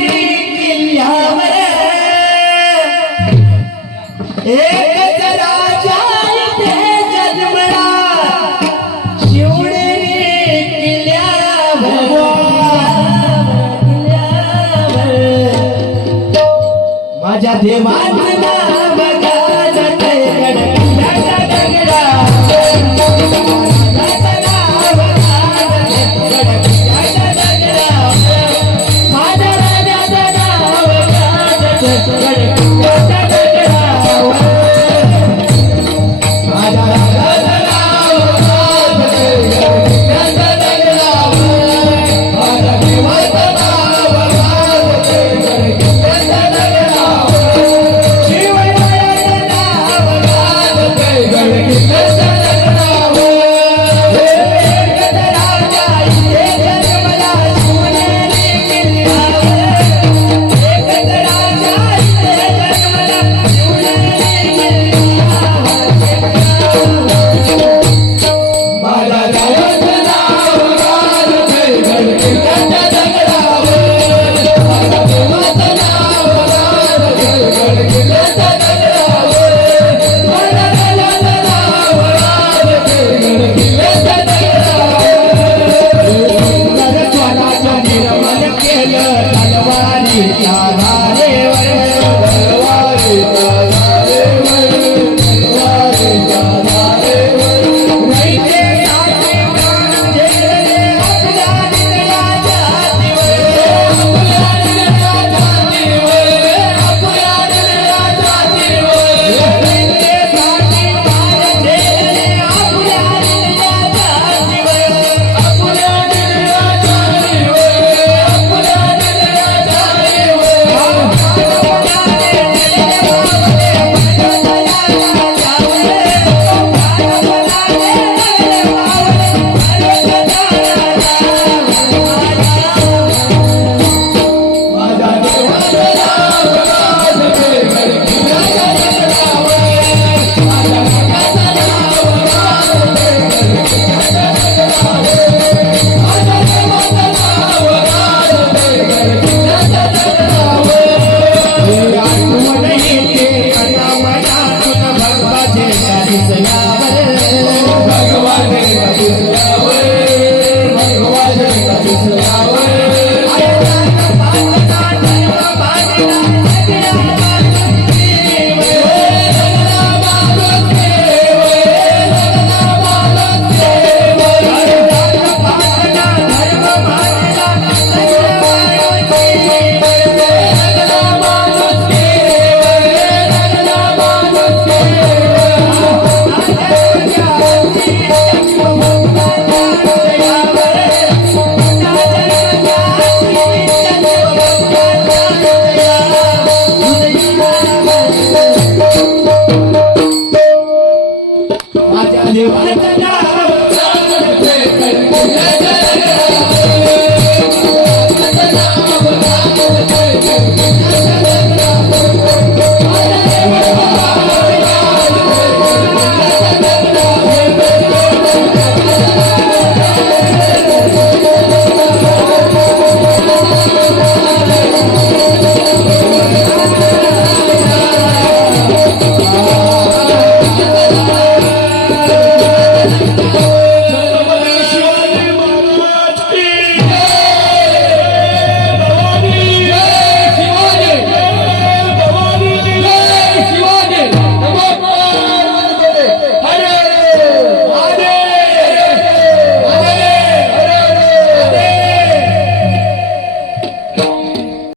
किल्ल्यावर एक राजा इथे जन्मला. शिवनेरी किल्ल्यावर. माझ्या देवांना Say